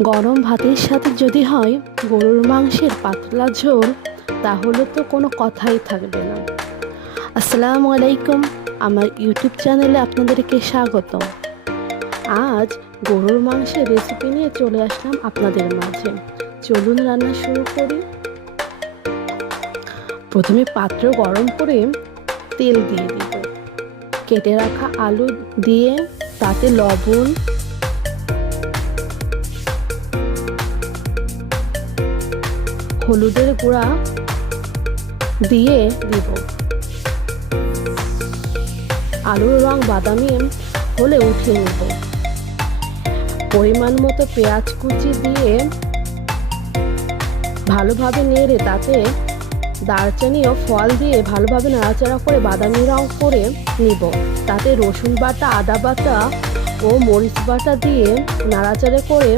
গরম ভাতের সাথে যদি হয় গরুর মাংসের পাতলা ঝোল, তাহলে তো কোনো কথাই থাকবে না। আসসালামু আলাইকুম, আমার ইউটিউব চ্যানেলে আপনাদেরকে স্বাগত আজ গরুর মাংসের রেসিপি নিয়ে চলে আসলাম আপনাদের মাঝে। চলুন রান্না শুরু করি। প্রথমে পাত্র গরম করে তেল দিয়ে দিব। কেটে রাখা আলু দিয়ে তাতে লবণ হলুদের গুঁড়া দিয়ে দিব। আলুর রং বাদামি হলে উঠিয়ে নেব। পরিমাণ মতো পেঁয়াজ কুচি দিয়ে ভালোভাবে নেড়ে তাতে দারচিনি ও ফল দিয়ে ভালোভাবে নাড়াচাড়া করে বাদামি রং করে নিব। তাতে রসুন বাটা, আদা বাটা ও মরিচ বাটা দিয়ে নাড়াচাড়া করে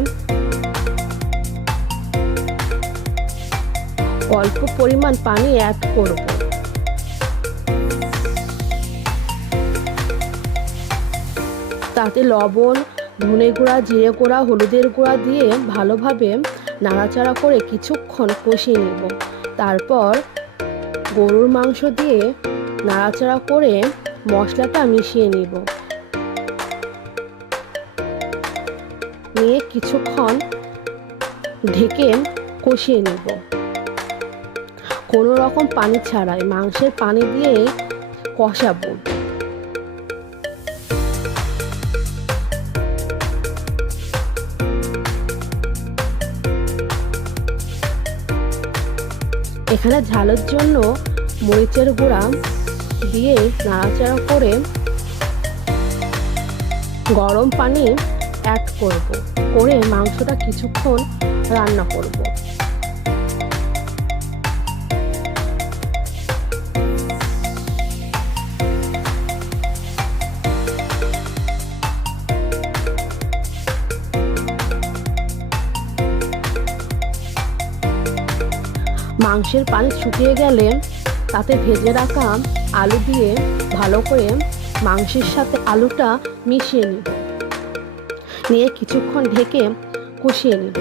অল্প পরিমাণ পানি অ্যাড করব। তাতে লবণ, ধনে গুঁড়া, জিরে গুঁড়া, হলুদের গুঁড়া দিয়ে ভালোভাবে নাড়াচাড়া করে কিছুক্ষণ কষিয়ে নেব। তারপর গরুর মাংস দিয়ে নাড়াচাড়া করে মশলাটা মিশিয়ে নিব। নিয়ে কিছুক্ষণ ঢেকে কষিয়ে নেব। কোনো রকম পানি ছাড়াই মাংসের পানি দিয়ে কষাবো। এখানে ঝালের জন্য মরিচের গুঁড়া দিয়ে নাড়াচাড়া করে গরম পানি অ্যাড করব। করে মাংসটা কিছুক্ষণ রান্না করব। মাংসের পানি শুকিয়ে গেলে তাতে ভেজে রাখা আলু দিয়ে ভালো করে মাংসের সাথে আলুটা মিশিয়ে নিব। নিয়ে কিছুক্ষণ ঢেকে কষিয়ে নিব।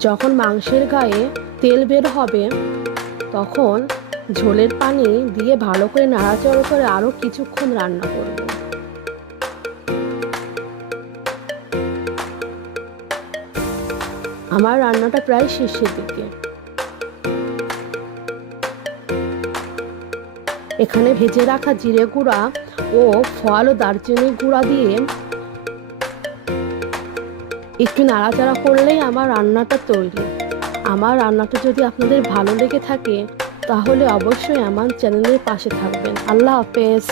যখন মাংসের গায়ে তেল বের হবে, তখন ঝোলের পানি দিয়ে ভালো করে নাড়াচাড়া করে আরও কিছুক্ষণ রান্না করব। আমার রান্নাটা প্রায় শেষের দিকে। এখানে ভেজে রাখা জিরে গুঁড়া ও ফল ও দারচিনি গুঁড়া দিয়ে একটু নাড়াচাড়া করলেই আমার রান্নাটা তৈরি। আমার রান্নাটা যদি আপনাদের ভালো লেগে থাকে, তাহলে অবশ্যই আমার চ্যানেলের পাশে থাকবেন। আল্লাহ হাফেজ।